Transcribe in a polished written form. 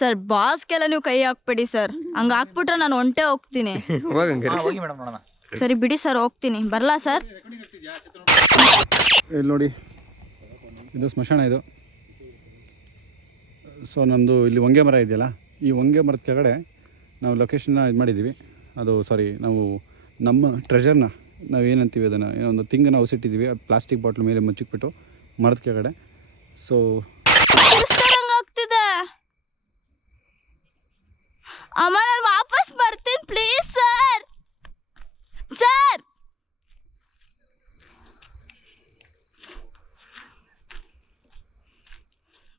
Sir ಬಾಸ್ಗೆಲ್ಲ ನೀವು ಕೈ ಹಾಕ್ಬೇಡಿ sir, ಹಂಗ ಹಾಕ್ಬಿಟ್ರೆ ನಾನು ಹೊಂಟೆ ಹೋಗ್ತೀನಿ. ಹೋಗಿ ಮೇಡಮ್ ನೋಡೋಣ. ಸರಿ ಬಿಡಿ ಸರ್, ಹೋಗ್ತೀನಿ. ಬರಲಾ ಸರ್? ಇಲ್ಲಿ ನೋಡಿ, ಇದು ಸ್ಮಶಾನ ಇದು. ಸೊ ನಮ್ಮದು ಇಲ್ಲಿ ಹೊಂಗೆ ಮರ ಇದೆಯಲ್ಲ, ಈ ಹೊಂಗೆ ಮರದ ಕೆಳಗಡೆ ನಾವು ಲೊಕೇಶನ್ನ ಇದು ಮಾಡಿದ್ದೀವಿ. ಅದು ಸಾರಿ, ನಾವು ನಮ್ಮ ಟ್ರೆಷರ್ನ ನಾವು ಏನಂತೀವಿ ಅದನ್ನು, ಒಂದು ಥಿಂಗನ್ನು ಹೊಸಿಟ್ಟಿದ್ದೀವಿ. ಪ್ಲಾಸ್ಟಿಕ್ ಬಾಟ್ಲ್ ಮೇಲೆ ಮುಚ್ಚಿಕ್ಬಿಟ್ಟು ಮರದ ಕೆಳಗಡೆ. ಸೊ